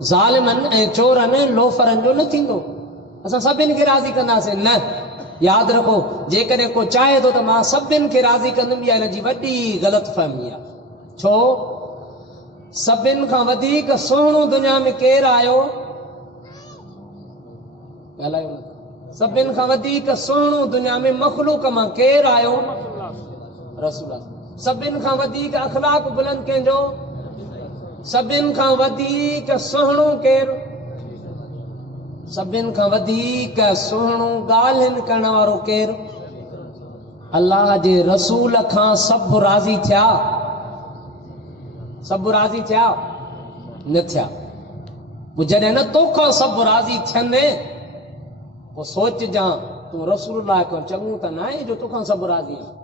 ज़ालिमनि ऐं चोरनि लोफरनि जो न थींदो। असां सभिनि खे राज़ी कंदासीं न। यादि रखो, जेकॾहिं को चाहे थो त मां सभिनि खे राज़ी कंदुमि, इहा हिन जी वॾी ग़लतफ़हमी आहे। छो? सभिनि खां वधीक सुहिणो दुनिया में केरु आयो? ॻाल्हायो न। सभिनि खां वधीक सुहिणो दुनिया में मख़लूक मां केरु आयो? रसूल। सभिनि खां वधीक अख़लाक़ बुलंद कंहिंजो? सभिनि खां वधीक सुहिणो केरु? सभिनि खां वधीक सुहिणो ॻाल्हियुनि करण वारो केरु? अल्लाह जे रसूल खां सभु राज़ी थिया? सभु राज़ी थिया? न थिया। पोइ जॾहिं न तोखां सभु राज़ी थियनि, पोइ सोचजां तूं रसूलुल्लाह खां चङो त न आहे जो तोखां सभु राज़ी आहे।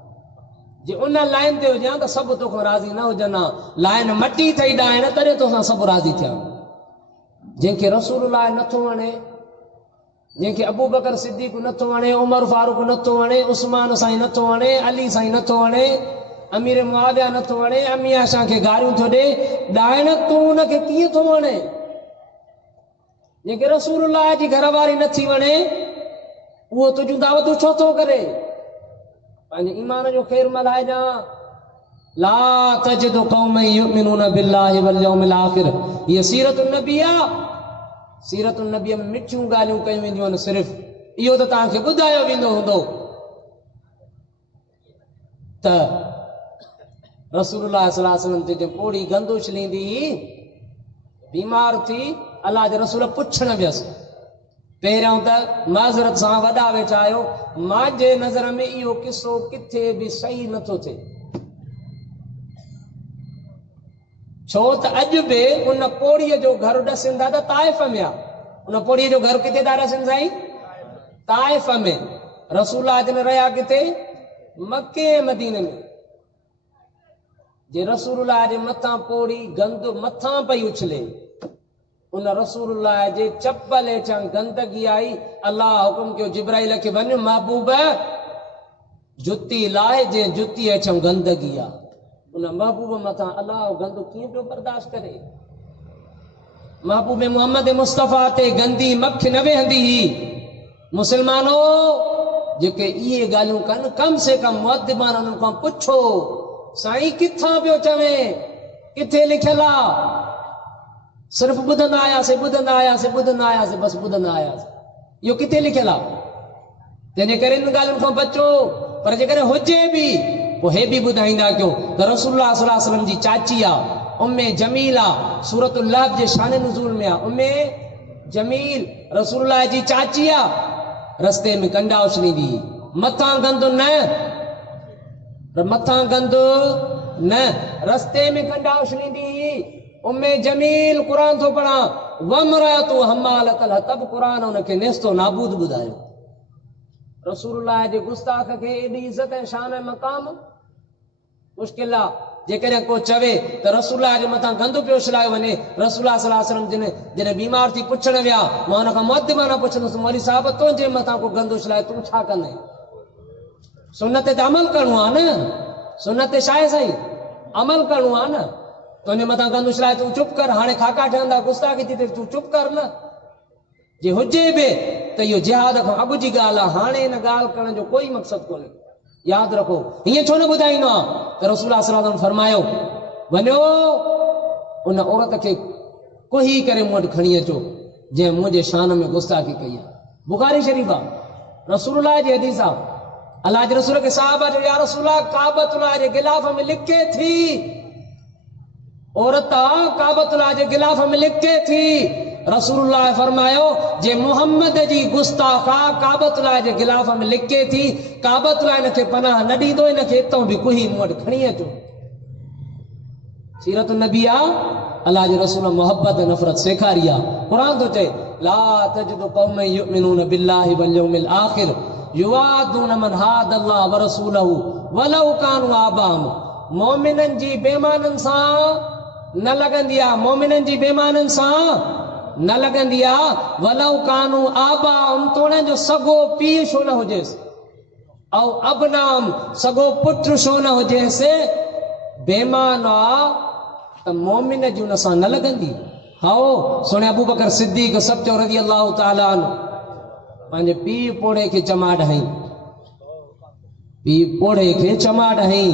जे उन लाइन ते हुजां त सभु तोखां राज़ी न हुजनि हा, लाइन मटी ठही ॾाइण तॾहिं तोखां सभु राज़ी थिया। जंहिंखे रसूलुल्लाह नथो वणे, जंहिंखे अबू बकर सिद्दीक़ नथो वणे, उमर फारूक नथो वणे, उस्मान साईं नथो वणे, अली साईं नथो वणे, अमीर मुआविया नथो वणे, अमिया शाह खे गारियूं थो ॾे, ॾाइण तूं उनखे कीअं थो वणे? जंहिंखे रसूलुल्लाह जी घरवारी नथी वणे, उहो तुंहिंजूं दावतूं छो थो करे? पंहिंजे ईमान जो ख़ैर मल्हाइजां। ला तजिदु क़ौमन युमिनून बिल्लाहि वल यौमिल आखिर। हीअ सीरतुन नबी आहे। सीरतुन नबीअ में मिठियूं ॻाल्हियूं कयूं वेंदियूं आहिनि। सिर्फ़ इहो त तव्हांखे ॿुधायो वेंदो हूंदो त रसूलुल्लाह सल्लल्लाहु अलैहि वसल्लम ते जो पोड़ी गंद उछलींदी, बीमार थी, अलाह जे रसूल पुछण वियसि। पहिरियों त माज़रत सां वॾा वेठा आहियो, मुंहिंजे नज़र में इहो किसो किथे बि सही नथो थिए। छो त अॼु बि उन पोड़ीअ जो घर ॾसनि था त ताइफ़ में आहे। उन पोड़ीअ जो घर किथे था ॾसनि साईं? ताइफ़ में। रसूलुल्लाह जन रहिया किथे? मके मदीने में। जे रसूलुल्लाह जे मथां पोड़ी गंद मथां पई उछले, उन रसूलुल्लाह जे चप्पल हेठां गंदगी आई। अल्लाह हुकुम कयो जिब्राइल खे, वञ महबूब जुती लाहे, जे जुती हेठां गंदगी आहे। उन महबूब मथां अल्लाह गंद कीअं पियो बर्दाश्त करे? महबूब मोहम्मद मुस्तफ़ा ते गंदी मख न वेहंदी ही। मुसलमानो जेके इहे ॻाल्हियूं कनि, कम से कम मुअद्दिबान उन्हनि खां पुछो, साईं किथां पियो चवे, किथे लिखियल आहे? सिर्फ़ ॿुधंदा आयासीं, बसि ॿुधंदा आयासीं। इहो किथे लिखियल आहे? तंहिंजे करे इन ॻाल्हियुनि खां बचो। पर जेकॾहिं हुजे बि, पोइ हे बि ॿुधाईंदा कयो त रसूलुल्लाह सल्लल्लाहु अलैहि वसल्लम जी चाची आहे, उम्मे जमील आहे, सूरतुल लहब जे शान नुज़ूल में आहे। उम्मे जमील रसूलुल्लाह जी चाची आहे। रस्ते में कंडा उछलींदी, मथां गंद न, मथां गंद न, रस्ते में कंडा उछलींदी। उम्मे जमील क़ुरान थो पढ़ा, वमरातु हमालतल हतब, क़ुरान उनखे नेस्तो नाबूद ॿुधायो। रसूलुल्लाह जे गुस्ताख खे एॾी इज़त ऐं शान ऐं मक़ाम मुश्किल आहे। जेकॾहिं को चवे त रसूलुल्लाह जे मथां गंद पियो उछलायो वञे, रसूलुल्लाह सल्लल्लाहु अलैहि वसल्लम जॾहिं बीमार थी पुछण विया, मां हुन खां मुअद्दिबाना पुछंदुसि, मौलवी साहिब तुंहिंजे मथां को गंद उछलाए तूं छा कंदे? सुन्नत ते अमल करिणो आहे न। सुन्नत ते छा आहे साईं? अमल करिणो आहे न। तुंहिंजे मथां गंद उछलाए तूं चुप कर, हाणे खाका ठहंदा, गुस्ताखी थी थिए, तूं चुप कर न। जे हुजे बि त इहो जिहाद खां अॻु जी ॻाल्हि आहे। हाणे इन ॻाल्हि करण जो कोई मक़सदु कोन्हे। यादि रखो, हीअं छो न ॿुधाईंदो आहे त रसूलुल्लाह सल्लल्लाहु अलैहि वसल्लम फरमायो, वञो उन औरत खे कोही करे मूं वटि खणी अचो जंहिं मुंहिंजे शान में गुस्ताखी कई आहे। बुखारी शरीफ़ आहे, रसूलुल्लाह जी हदीस आहे। अल्लाह जे रसूल खे साहबा जो, या रसूलुल्लाह काबतुल्लाह जे गिलाफ में लिखे थी, औरत काबतुल्लाह जे गिलाफ में लिखे थी। रसूलुल्लाह फरमायो, जे मोहम्मद जी गुस्ताखा काबतुल्लाह जे गिलाफ में लिखे थी, काबतुल्लाह इनखे पनाह न ॾींदो, इनखे हितां बि कोही मूं वटि खणी अचो। सीरतुन नबी आहे। अल्लाह जे रसूल मोहब्बत ऐं नफ़रत सेखारी आहे। क़ुरान थो चए, ला तजिदु क़ौमन युमिनून बिल्लाहि वल यौमिल आखिर युवादून मन हादल्लाह व रसूलहु वलौ कानू आबाहुम। मोमिननि जी बेईमाननि सां न लॻंदी आहे, मोमिननि जी बेईमाननि सां न लॻंदी आहे। वलौ कानू आबाहुम, तोड़े जो सॻो पीउ छो न हुजेसि, ऐं अबनाम सॻो पुटु छो न हुजेसि। बेईमान आहे त मोमिन जी उन सां न लॻंदी। ہاؤ سنے ابو بکر صدیق سب چو رضی اللہ تعالیٰ عنہ پانچے پی پوڑے کے چماٹ ہیں، پی پوڑے کے چماٹ ہیں.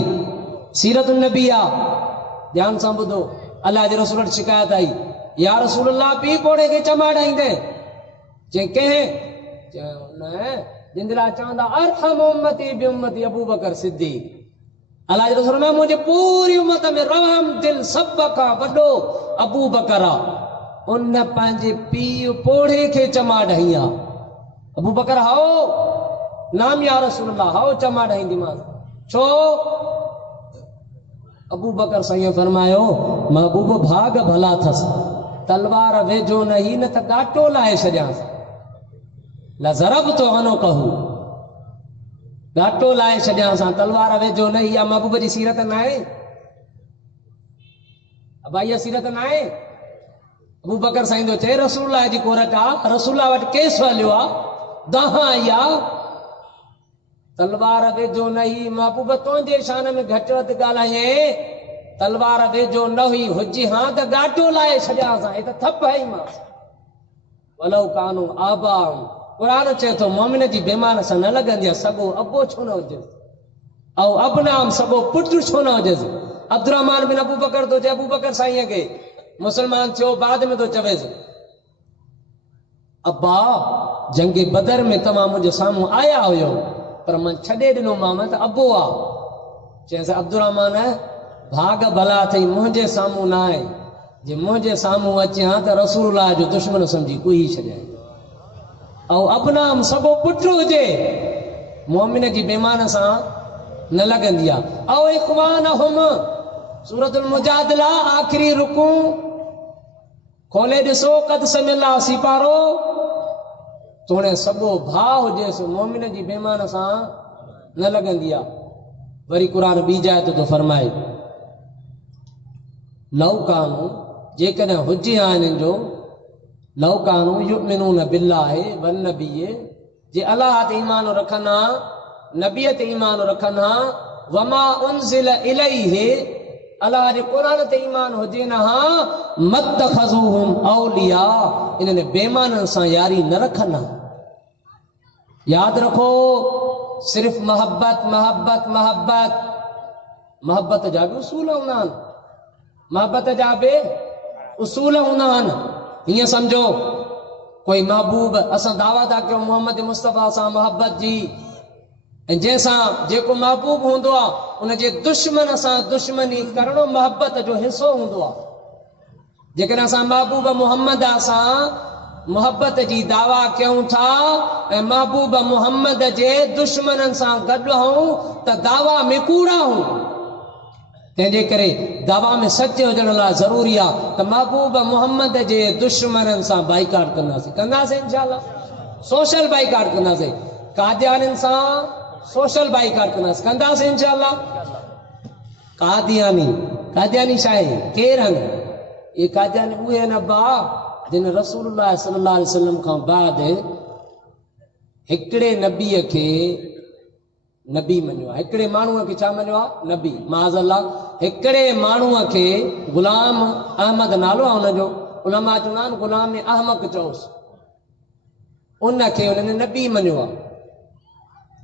سیرت النبی آ دھیان سان ٻڌو. اللہ جے رسول وٽ شکایت آئی یا رسول اللہ پی پوڑے کے چماٹ ہیں دے چے کہیں جندلا چاہندا ارحم امتی بی امتی ابو بکر صدیق. اللہ جے رسول میں مجھے پوری امت میں رحم دل سب کا وڈو ابو بکر آ. ان پانجے پی پوڑے کے چماٹ ہیں. ابو بکر ہاؤ نام یا رسول اللہ ہاؤ چماٹ ہیں دماغ چھو. ابو بکر سائیں فرماयो محبوب بھاگ بھلا تھس تلوار ویجو نہیں نہ تا گاٹو لائے چھجانس لا ضربت عنقه گاٹو لائے چھجانس تلوار ویجو نہیں. یا محبوب جی سیرت نہ ہے ابا یہ سیرت نہ ہے. ابو بکر سائیں دو چے رسول اللہ جی کورٹ آ رسول اللہ وٹ کیس ولयो आ دہاں یا تلوار ویجو نہیں. محبوب تونجے شان میں گھٹ وڌ ڳالهائیں تلوار ویجو نہ ہوئی حجی ہاں ته گاٹو لائے چھڏياس اي ته ٿپ ہے ماس ولو کانو آبا. قرآن چے تو مومن جي بيمان سان نہ لڳندي سڳو ابو ڇو نہ هجي او ابنام سڳو پٽ ڇو نہ هجي. عبدالرحمن بن ابو بکر تو چے ابو بکر سائیں کے مسلمان ٿيو بعد میں تو چويس ابا جنگ بدر میں تمام مجھے ساموں آیا ہوयो پر من چھڈے ڏنو ماما ته ابو آ. چيس عبدالرحمن بھاگ بھلا تھئی مجھے ساموں نہ آئے جے مجھے ساموں اچي ہاں ته رسول اللہ جو دشمن سمجھی کوئی چھڏائے او ابنام سڀو پٽ هجي مومن جي بيمان سان نہ لڳندي آ. او اخوانهم سورۃ المجادلہ آخری رکوع کھولے ڏسو قد سمع اللہ سپارو توڑے سڀو بھاء هجيس مومن جي بيمان سان نہ لڳندي آ. وری قرآن ॿي جاءِ تو فرمائے لو کانو جيڪڏهن هجي آهن جو لو کانو یؤمنون بالله والنبي جي اللہ تے ایمان رکھنا نبی تے ایمان رکھنا وما انزل الیہ اللہ جے قرآن تے ایمان ہوجے نہ متخذوہم اولیاء انہوں نے بےمانن سان یاری نہ رکھنا. یاد رکھو صرف محبت محبت محبت محبت جا بھی اصول ہوندا محبت جا بھی اصول ہوندا. یہ سمجھو کوئی محبوب اساں دعویٰ تھا کہ محمد مصطفیٰ سان محبت جی جیسا جیکو محبوب ہوندو آ ان جے دشمن سان دشمنی کرنو محبت جو حصو ہوندو آ. جیکن اساں محبوب محمد سان محبت جی دعویٰ کیوں تھا محبوب محمد جے دشمنن سان گڈ ہوں تا دعویٰ میں کوڑا ہوں. تنجے کرے دعویٰ میں سچ ہوجن لا ضروری آ کہ محبوب محمد جے دشمنن سان بائیکاٹ کرنا سے انشاءاللہ سوشل بائیکاٹ کرنا سے قادیانن سان سوشل بائیکاٹ کرنا سے انشاءاللہ. قادیانی شاہی کیرن یہ قادیانی ہوئے نبا جن رسول اللہ صلی اللہ علیہ وسلم کا بعد ہکڑے نبی کے نبی منوا ہکڑے مانو کے چا منوا نبی معاذ اللہ ہکڑے مانو کے غلام احمد نالو ان جو علماء چونان غلام احمد چوس ان کے انہوں نے نبی منوا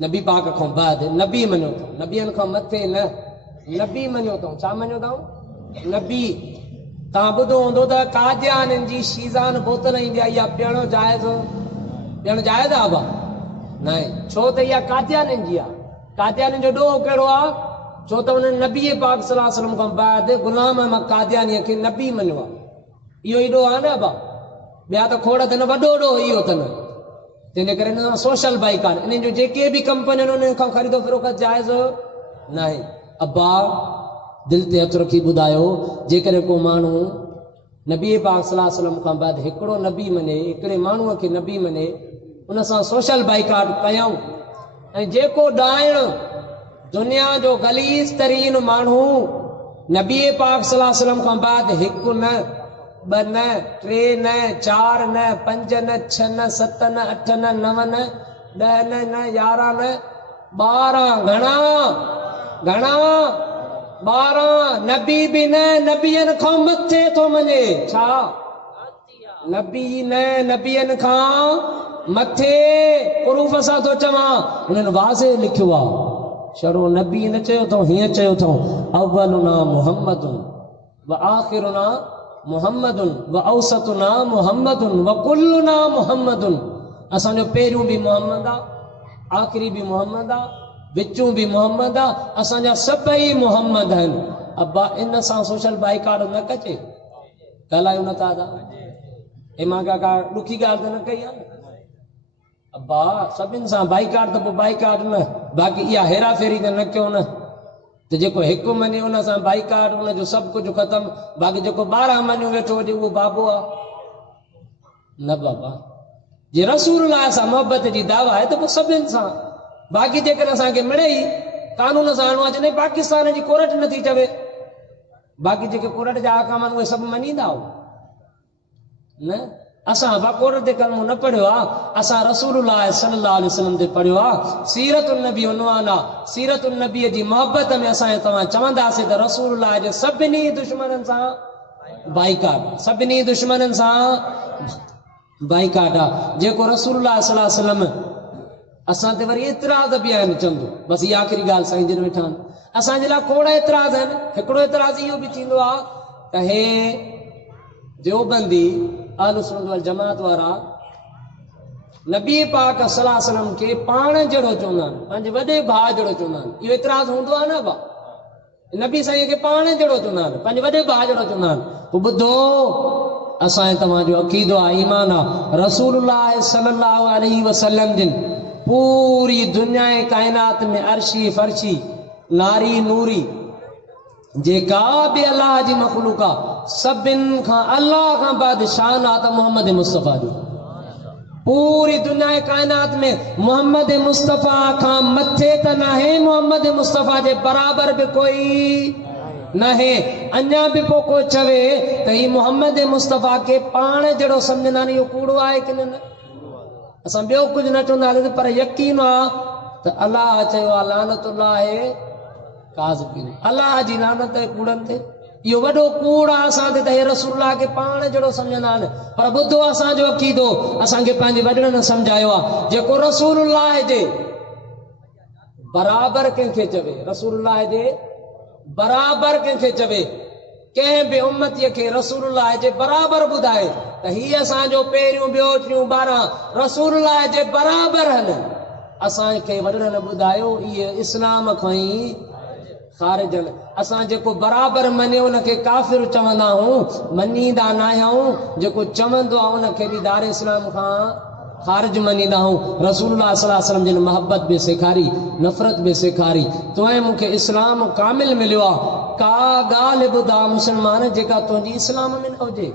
نبی پاک کو بعد نبی منو تو نبیان کو متے نہ نبی منو تو چا منو تو نبی تا بدو ہوندو تا قادیان جی شیزان بوتل ایندیا یا پیانو جائز آبا نہیں چھو تے یا قادیان جی قادیان جو ڈو کیڑو آ چھو تو انہوں نے نبی پاک صلی اللہ علیہ وسلم کو بعد غلام احمد قادیانی کے نبی منوا یہ ایڈو آنا با بیا تو کھوڑا تن وڈو ڈو ہی ہوتن تینے کرے سوشل بائیکاٹ انہیں جو جے کے بھی کمپنی انہوں نے خریدو فروخت جائز نہیں. ابا دل تے ہتھ رکھی ٻڌايو جے کرے کو مانو نبی پاک صلی اللہ علیہ وسلم کا بعد ہکڑو نبی منے ہکڑے مانو کے نبی منے ان سان سوشل بائیکاٹ کیاں جے کو ڈائن دنیا جو غلیظ ترین مانو نبی پاک صلی اللہ علیہ وسلم کا بعد ہک نہ ب نہ ٹرے نہ چار نہ پنج نہ چھ نہ ست نہ اٹھ نہ نو نہ ڈہ نہ یارہ نہ بارہ گھنا 12 نبی بھی نہ نبیان کو متھے تو منے چھا नबी न नबियन खां मथे प्रूफ सां थो चवां, उन्हनि वाज़े लिखियो आहे। छड़ो नबी न चयो अथऊं, हीअं चयो अथऊं अव्वलुना मुहम्मदुन व आखिरुना मुहम्मदुन व औसतुना मुहम्मदुन व कुल्लुना मुहम्मदुन। असांजो पहिरियों बि मोहम्मद आहे, आख़िरी बि मोहम्मद आहे, विचूं बि मोहम्मद आहे, असांजा सभई मोहम्मद आहिनि। अब्बा इन सां सोशल बाइकाट न कजे, ॻाल्हायूं नथा था। मां का ॾुखी ॻाल्हि त न कई आहे न अब्बा, सभिनि सां बाइकाट त पोइ बाइकाट न, बाक़ी इहा हेरा फेरी त न कयो न। त जेको हिकु मञे उन सां बाइकाट, उनजो सभु कुझु ख़तमु, बाक़ी जेको 12 मञियो वेठो हुजे उहो बाबो आहे न बाबा। जे रसूलुल्लाह सां मोहबत जी दावा आहे त पोइ सभिनि सां, बाक़ी जेकर असांखे मिले ई कानून सां हणो अचे, पाकिस्तान जी कोर्ट नथी चवे, बाक़ी जेके कोर्ट जा आकाम आहिनि उहे सभु मञींदा हो न। असां कोर्ट ते कलमो न पढ़ियो आहे, असां रसूलुल्लाह सल्लल्लाहु अलैहि वसल्लम ते पढ़ियो आहे। सीरतुन नबी उनवान आहे, सीरतुन नबीअ जी मोहबत में असां तव्हां चवंदासीं त रसूलुल्लाह जे सभिनी दुश्मननि सां बाइकाट, सभिनी दुश्मननि सां बाइकाट आहे। जेको रसूलुल्लाह सल्लल्लाहु अलैहि वसल्लम असां ते वरी एतिराज़ बि आहिनि चवंदो, बसि इहा आख़िरी ॻाल्हि साईं जिन वेठा आहिनि। असांजे लाइ खोड़ एतिराज़ आहिनि। हिकिड़ो एतिराज़ इहो बि थींदो आहे त हे देवबंदी अहल सुन्नत वल जमात वारा नबी पाक सल्लल्लाहु अलैहि वसल्लम खे पाण जहिड़ो चवंदा आहिनि, पंहिंजे वॾे भाउ जहिड़ो चवंदा आहिनि। इहो एतिराज़ हूंदो आहे न बा, नबी साईं खे पाण जहिड़ो चवंदा आहिनि, पंहिंजे वॾे भाउ जहिड़ो चवंदा आहिनि। पोइ ॿुधो, असांजे तव्हांजो अक़ीदो आहे, ईमान आहे, रसूलुल्लाह सल्लल्लाहु अलैहि वसल्लम जिन पूरी दुनिया काइनात में अर्शी फर्शी नारी नूरी जेका बि अल्लाह जी मखलूक आहे, सभिनि खां अल्लाह खां बाद शान आहे त मोहम्मद मुस्तफ़ा जो। पूरी दुनिया काइनात में मोहम्मद मुस्तफ़ा खां मथे त न आहे, मोहम्मद मुस्तफ़ा जे बराबर बि कोई न आहे। अञा बि पोइ को चवे त ही मोहम्मद मुस्तफ़ा खे पाण जहिड़ो सम्झंदा आहिनि, इहो कूड़ो आहे की न? असां ॿियो कुझु न चवंदासीं, पर यकीन आहे त अलाह चयो आहे लानतुल्लाह काज़िबीन, अलाह जी लानत आहे कूड़नि ते। इहो वॾो कूड़ आहे असां ते त हे रसूलुल्लाह खे पाण जहिड़ो सम्झंदा आहिनि। पर ॿुधो असांजो अक़ीदो, असांखे पंहिंजे वॾड़नि सम्झायो आहे, जेको रसूलुल्लाह जे बराबर कंहिंखे चवे, रसूलुल्लाह जे बराबर कंहिंखे चवे, कंहिं बि उम्मतीअ खे रसूलुल्लाह जे बराबर ॿुधाए त हीअ असांजो पहिरियों ॿियो टियों 12 रसूलुल्लाह जे बराबर आहिनि। असांखे वॾड़नि ॿुधायो इहे इस्लाम खां ई ख़ारिज आहिनि। असां जेको बराबर मञे उनखे काफ़िर चवंदा आहियूं, मञींदा न आहियूं। जेको चवंदो आहे उनखे बि दार इस्लाम खां ख़ारिज मञींदा आहियूं। रसूलुल्लाह सल्लल्लाहु अलैहि वसल्लम जिन मोहब्बत बि सेखारी, नफ़रत बि सेखारी, तोए मूंखे इस्लाम कामिल मिलियो आहे। का ॻाल्हि ॿुधा मुस्लमान जेका तुंहिंजी इस्लाम में न हुजे।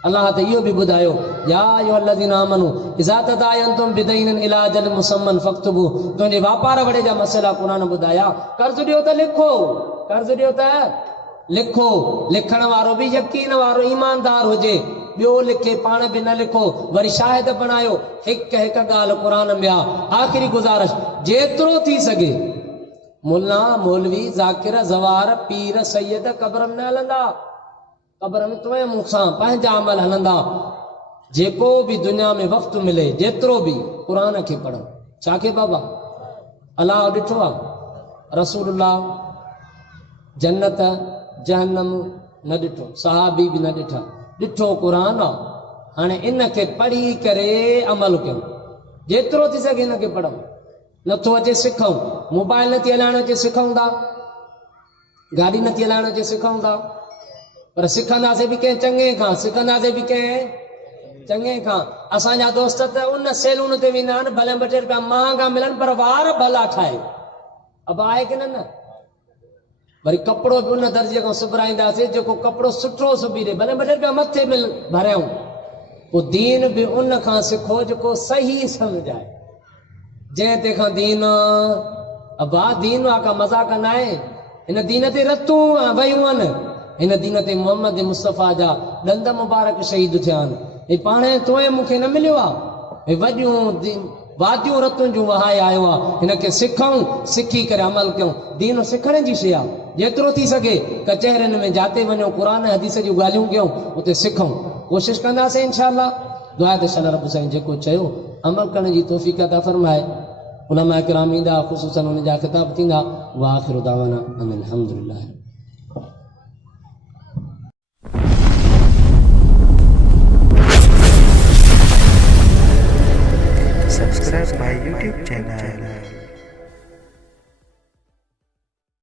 अल्लाह त इहो बि ॿुधायो, या अय्युहल्लज़ीना आमनू इज़ा तदायनतुम बिदैनिन इला अजलिन मुसम्मन फक्तुबू। तुंहिंजे वापार वड़े जा मसइला क़ुर ॿुधाया। कर्ज़ ॾियो त लिखो, कर्ज़ ॾियो त लिखो। लिखण वारो बि यकीन वारो ईमानदार हुजे, ॿियो लिखे पाण बि न लिखो, वरी शाहिद बणायो। हिकु हिकु ॻाल्हि क़ुर में आहे। आख़िरी गुज़ारिश, जेतिरो थी सघे मुल्ला मौलवी ज़ाकिर ज़वार पीर सैयद क़ब्र में न हलंदा, क़ब्र में तोए मूंसां पंहिंजा अमल हलंदा। जेको बि दुनिया में वक़्तु मिले जेतिरो बि क़ुर खे पढ़ो। छा के बाबा अलाह ॾिठो आहे, रसूलुल्लाह जन्नत जहन्नम न ॾिठो, सहाबी बि न ॾिठा, ॾिठो क़ुर आहे। हाणे इन खे पढ़ी करे अमल कयूं, जेतिरो थी सघे इन खे पढ़ूं। नथो अचे सिखूं, मोबाइल नथी हलाइण अचे सिखूं था, गाॾी नथी हलाइण अचे सिखूं था, पर सिखंदासीं बि कंहिं चङे खां, सिखंदासीं बि कंहिं चङे खां। असांजा दोस्त त उन सैलून ते वेंदा आहिनि, भले 2 रुपया महांगा मिलनि पर वार भला ठाहे। अब आहे की न? वरी कपिड़ो बि उन दर्जे खां सुबराईंदासीं जेको कपिड़ो सुठो सुबी ॾे, भले 2 रुपया मथे भरियूं। पोइ दीन बि उन खां सिखो जेको सही सम्झाए, जंहिं तंहिंखां दीन। अबा दीन आहे का मज़ाक न आहे, हिन दीन ते रतूं वयूं आहिनि, हिन दीन ते मोहम्मद मुस्तफ़ा जा ॾंद मुबारक शहीद थिया आहिनि। हे पाण तोए मूंखे न मिलियो आहे, हे वॾियूं वादियूं रतुनि जूं वहाए आयो आहे। हिनखे सिखूं, सिखी करे अमल कयूं। दीन सिखण जी शइ आहे। जेतिरो थी सघे कचहरियुनि में जाते वञो क़ुर हदीस जूं ॻाल्हियूं कयूं, उते सिखूं। कोशिश कंदासीं इंशाअल्लाह। दुआ ते सल रब साईं जेको चयो अमल करण जी तौफ़ीक़ अता फरमाए। उलमा किराम ईंदा, ख़ुसूसन उन जा ख़िताब थींदा। वा आख़िरु दावाना Anil हम्दुलिल्लाह। Subscribe my YouTube channel.